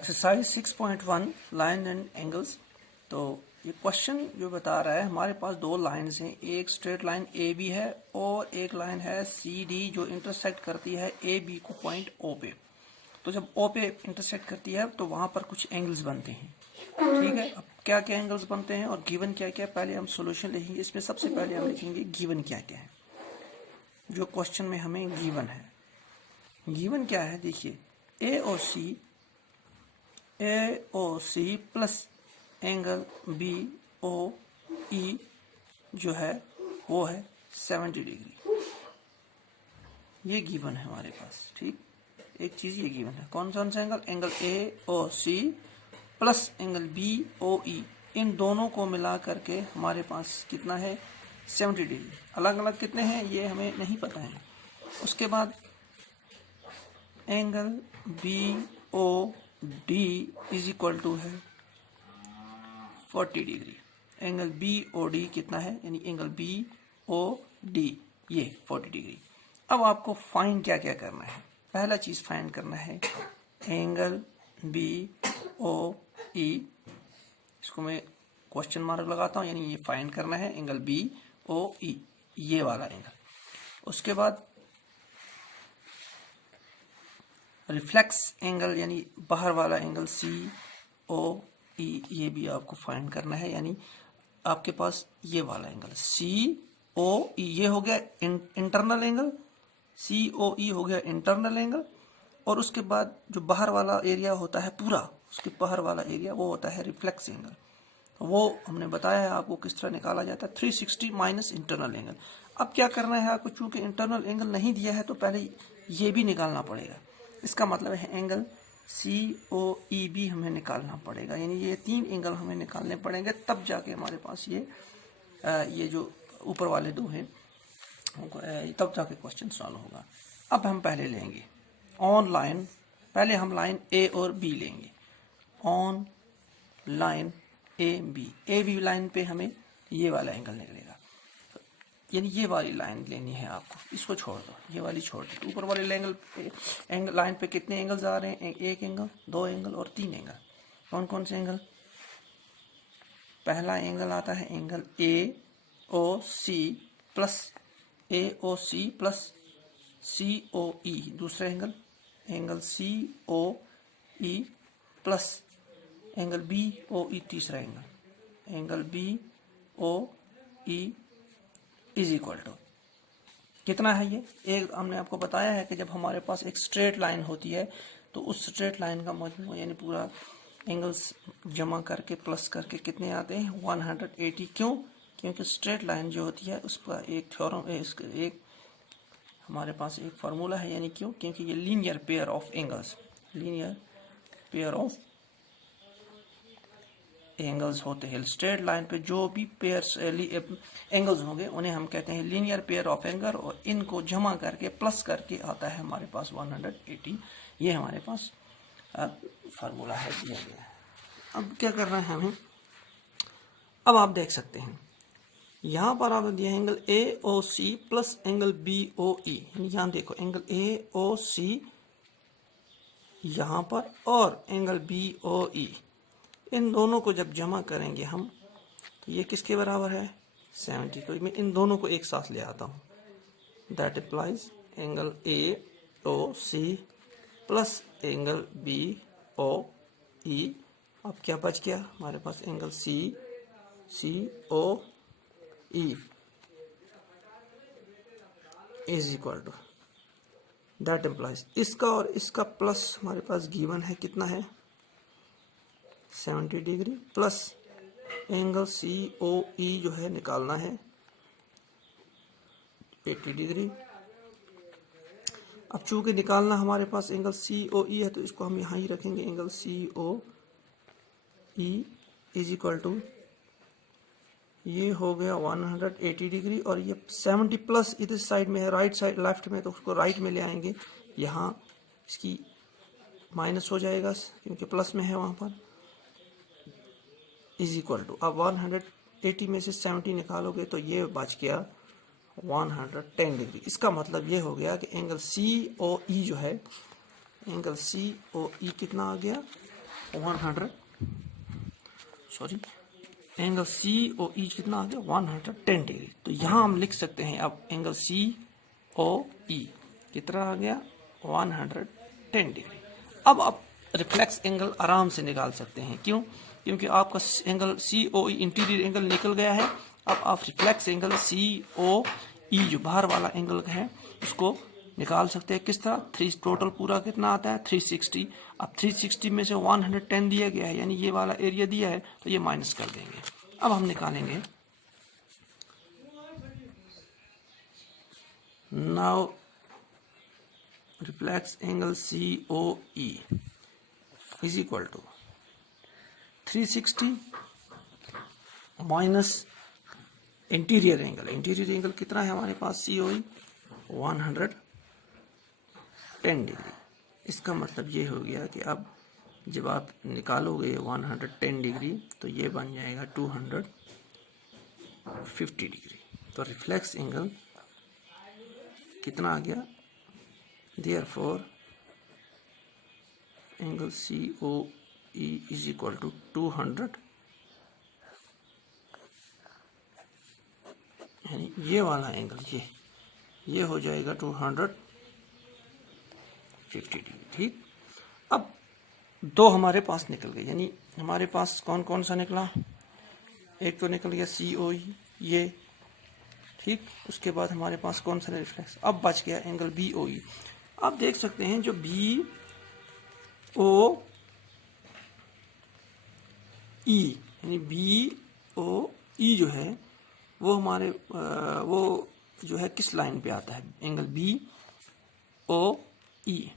Exercise 6.1 line and angles. तो ये question जो बता रहा है हमारे पास दो लाइंस हैं, एक स्ट्रेट लाइन ए बी है और एक लाइन है सी डी जो इंटरसेक्ट करती है ए बी को पॉइंट ओ पे। तो जब ओ पे इंटरसेक्ट करती है तो वहां पर कुछ एंगल्स बनते हैं, ठीक है। अब क्या क्या एंगल्स बनते हैं और गिवन क्या क्या, पहले हम सॉल्यूशन लिखेंगे। इसमें सबसे पहले हम लिखेंगे गिवन क्या क्या है, जो क्वेश्चन में हमें गिवन है। गिवन क्या है, देखिए A O C plus angle B O E जो है वो है 70 डिग्री। ये गिवन है हमारे पास, ठीक। एक चीज ये गिवन है, कौन सा angle, angle A O C plus angle B O E, इन दोनों को मिला करके हमारे पास कितना है 70 डिग्री। अलग अलग कितने हैं ये हमें नहीं पता है। उसके बाद angle B O D is equal to है 40 degree. Angle B O D कितना है, यानी एंगल बी ओ डी ये 40 डिग्री। अब आपको फाइंड क्या क्या करना है। पहला चीज फाइंड करना है एंगल बी ओ ई, इसको मैं क्वेश्चन मार्क लगाता हूं, यानी ये फाइंड करना है एंगल बी ओ ई, ये वाला एंगल। उसके बाद रिफ्लेक्स एंगल यानी बाहर वाला एंगल सी ओ ई, ये भी आपको फाइंड करना है, यानी आपके पास ये वाला एंगल सी ओ ई, ये हो गया इंटरनल एंगल, सी ओ ई हो गया इंटरनल एंगल। और उसके बाद जो बाहर वाला एरिया होता है पूरा, उसके बाहर वाला एरिया वो होता है रिफ्लेक्स एंगल। वो हमने बताया है आपको किस तरह निकाला जाता है, 360 माइनस इंटरनल एंगल। अब क्या करना है आपको, चूंकि इंटरनल एंगल नहीं दिया है तो पहले ये भी निकालना पड़ेगा। इसका मतलब है एंगल सी ओ ई भी हमें निकालना पड़ेगा, यानी ये तीन एंगल हमें निकालने पड़ेंगे, तब जाके हमारे पास ये जो ऊपर वाले दो हैं तब जाके क्वेश्चन सॉल्व होगा। अब हम पहले लेंगे ऑन लाइन, पहले हम लाइन ए और बी लेंगे। On line A B line पे हमें ये वाला एंगल निकलेगा, यानी ये वाली लाइन लेनी है आपको। इसको छोड़ दो, ये वाली छोड़ दो। ऊपर वाले एंगल लाइन पे कितने एंगल्स आ रहे हैं, एक एंगल, दो एंगल और तीन एंगल। कौन कौन से एंगल, पहला एंगल आता है angle A O C plus C O E. दूसरा angle C O E plus angle B O E. तीसरा angle B O E is equal to कितना है ये, एक हमने आपको बताया है कि जब हमारे पास एक स्ट्रेट लाइन होती है तो उस स्ट्रेट लाइन का मजमू यानी पूरा एंगल्स जमा करके प्लस करके कितने आते हैं 180। क्यों, क्योंकि स्ट्रेट लाइन जो होती है उसका एक थ्योरम, एक हमारे पास एक फार्मूला है, यानी क्यों, क्योंकि ये linear pair of angles, linear pair of angles होते हैं। स्ट्रेट लाइन पे जो भी पेयर्स एंगल्स होंगे उन्हें हम कहते हैं लीनियर पेयर ऑफ एंगल, और इनको जमा करके प्लस करके आता है हमारे पास 180। ये हमारे पास फार्मूला है दिया गया है। अब क्या करना है हमें, अब आप देख सकते हैं यहाँ पर आपने दिया angle A O C plus angle B O E. यहाँ देखो एंगल ए ओ सी यहाँ पर और एंगल बी ओ ई, इन दोनों को जब जमा करेंगे हम तो ये किसके बराबर है 70। तो मैं इन दोनों को एक साथ ले आता हूँ, that implies angle A O C plus angle B O E. अब क्या बच गया हमारे पास, angle C O E is equal to, that implies इसका और इसका प्लस हमारे पास गिवन है कितना है 70 degree, plus angle C O E जो है निकालना है 80 डिग्री। अब चूंकि निकालना हमारे पास एंगल सी ओ ई है तो इसको हम यहाँ ही रखेंगे, angle C O E is equal to, ये हो गया 180 डिग्री, और ये 70 प्लस इधर साइड में है, राइट साइड लेफ्ट में, तो उसको राइट में ले आएंगे, यहाँ इसकी माइनस हो जाएगा क्योंकि प्लस में है वहाँ पर, इज इक्वल टू। अब 180 में से 70 निकालोगे तो ये बच गया 110 डिग्री। इसका मतलब ये हो गया कि एंगल सी ओ ई जो है, एंगल सी ओ ई कितना आ गया 100 सॉरी एंगल सी ओ ई कितना आ गया 110 डिग्री। तो यहां हम लिख सकते हैं अब एंगल सी ओ ई कितना आ गया 110 डिग्री। अब आप रिफ्लेक्स एंगल आराम से निकाल सकते हैं। क्यों? क्योंकि आपका एंगल सी ओ ई इंटीरियर एंगल निकल गया है। अब आप reflex angle C O E जो बाहर वाला एंगल है उसको निकाल सकते हैं। किस तरह? 3 टोटल पूरा कितना आता है 360। अब 360 में से 110 दिया गया है यानी ये वाला एरिया दिया है तो ये माइनस कर देंगे। अब हम निकालेंगे now reflex angle C O E is equal to 360 minus interior angle. Interior angle कितना है हमारे पास सी ओ ई 110 डिग्री। इसका मतलब ये हो गया कि अब जब आप निकालोगे 110 डिग्री तो ये बन जाएगा 250 डिग्री। तो रिफ्लेक्स एंगल कितना आ गया? Therefore angle C O E is equal to 200 यानी ये वाला एंगल ये हो जाएगा 250 डिग्री। ठीक। अब दो हमारे पास निकल गए यानी हमारे पास कौन कौन सा निकला? एक तो निकल गया सी ओ ई ये, ठीक। उसके बाद हमारे पास कौन सा रिफ्लेक्स? अब बच गया एंगल बी ओ ई। आप देख सकते हैं जो बी ओ ई यानी बी ओ ई जो है वो हमारे वो जो है किस लाइन पे आता है? एंगल बी ओ ई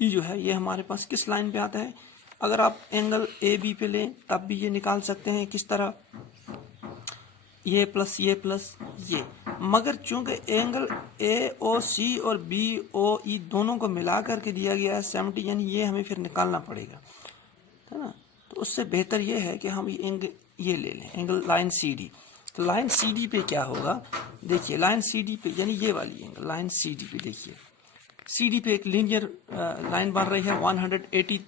जो है ये हमारे पास किस लाइन पे आता है? अगर आप एंगल ए बी पे लें तब भी ये निकाल सकते हैं। किस तरह? ये प्लस ये। मगर चूंकि एंगल ए ओ सी और बी ओ ई दोनों को मिला करके दिया गया है 70 यानी ये हमें फिर निकालना पड़ेगा, है ना। तो उससे बेहतर ये है कि हम ये ले लें एंगल लाइन सी डी। तो लाइन सी डी पे क्या होगा? देखिए लाइन सी डी पे यानी ये वाली एंगल लाइन सी डी पे देखिए सी डी पे एक लीनियर लाइन बन रही है 180।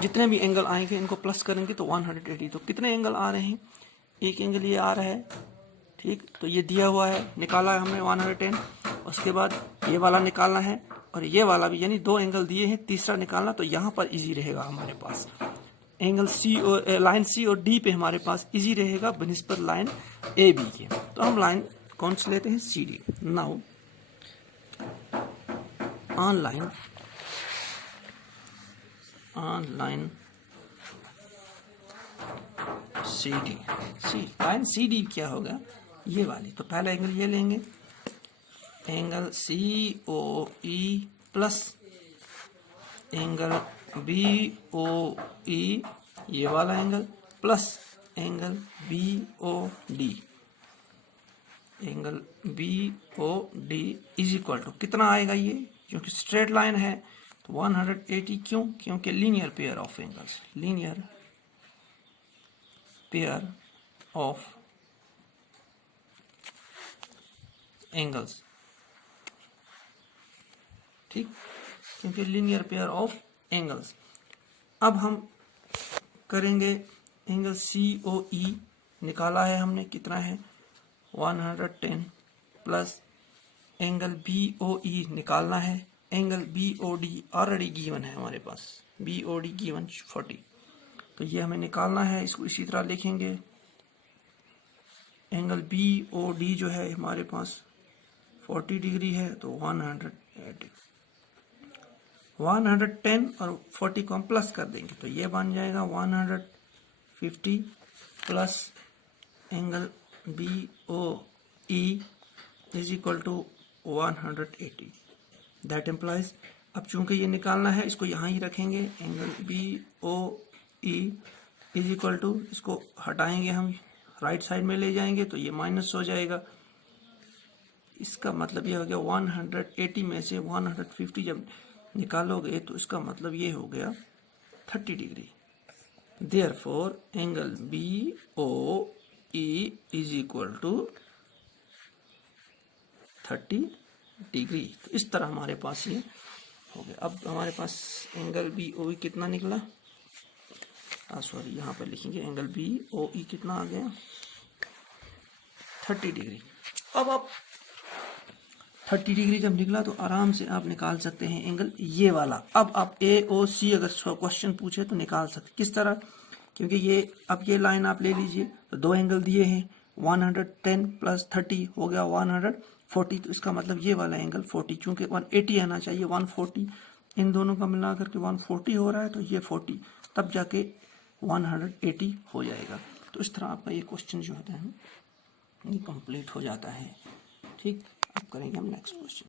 जितने भी एंगल आएंगे इनको प्लस करेंगे तो 180। तो कितने एंगल आ रहे हैं? एक एंगल ये आ रहा है, ठीक। तो ये दिया हुआ है, निकाला है हमने 110। उसके बाद ये वाला निकालना है और ये वाला भी, यानी दो एंगल दिए हैं, तीसरा निकालना। तो यहाँ पर इजी रहेगा हमारे पास एंगल सी और लाइन सी और डी पे हमारे पास इजी रहेगा बनिस्बत लाइन ए बी के। तो हम लाइन कौन सी लेते हैं? C D. Now on line CD line CD क्या होगा? ये वाली। तो पहला एंगल ये लेंगे angle COE plus angle BOE ये वाला angle plus angle BOD is equal to कितना आएगा? ये क्योंकि स्ट्रेट लाइन है तो 180। क्यों? क्योंकि linear pair of angles, linear pair of angles, ठीक। क्योंकि लीनियर पेयर ऑफ एंगल्स। अब हम करेंगे एंगल COE निकाला है हमने, कितना है 110 प्लस एंगल BOE निकालना है। एंगल BOD ऑलरेडी गिवन है हमारे पास, BOD गिवन 40। तो ये हमें निकालना है, इसको इसी तरह लिखेंगे। एंगल BOD जो है हमारे पास 40 डिग्री है तो 110 और 40 को हम प्लस कर देंगे तो ये बन जाएगा 150 plus angle BOE is equal to 180। That implies, अब चूंकि ये निकालना है इसको यहाँ ही रखेंगे। Angle BOE is equal to, इसको हटाएंगे हम, राइट साइड में ले जाएंगे तो ये माइनस हो जाएगा। इसका मतलब ये हो गया 180 में से 150 जब निकालोगे तो इसका मतलब ये हो गया 30 degree. Therefore angle BOE is equal to 30 degree. तो इस तरह हमारे पास ये हो गया। अब हमारे पास एंगल बी ओ ई कितना निकला, सॉरी यहाँ पर लिखेंगे एंगल बी ओ ई कितना आ गया 30 डिग्री। अब आप 30 डिग्री जब निकला तो आराम से आप निकाल सकते हैं एंगल ये वाला। अब आप ए ओ सी अगर क्वेश्चन पूछे तो निकाल सकते, किस तरह, क्योंकि ये अब ये लाइन आप ले लीजिए तो दो एंगल दिए हैं 110 प्लस 30 हो गया 140, तो इसका मतलब ये वाला एंगल 40, चूंकि 180 आना चाहिए 140, इन दोनों का मिला करके 140 हो रहा है, तो ये 40 तब जाके 180 हो जाएगा। तो इस तरह आपका ये क्वेश्चन जो होता है ये कंप्लीट हो जाता है। ठीक, अब करेंगे हम नेक्स्ट क्वेश्चन।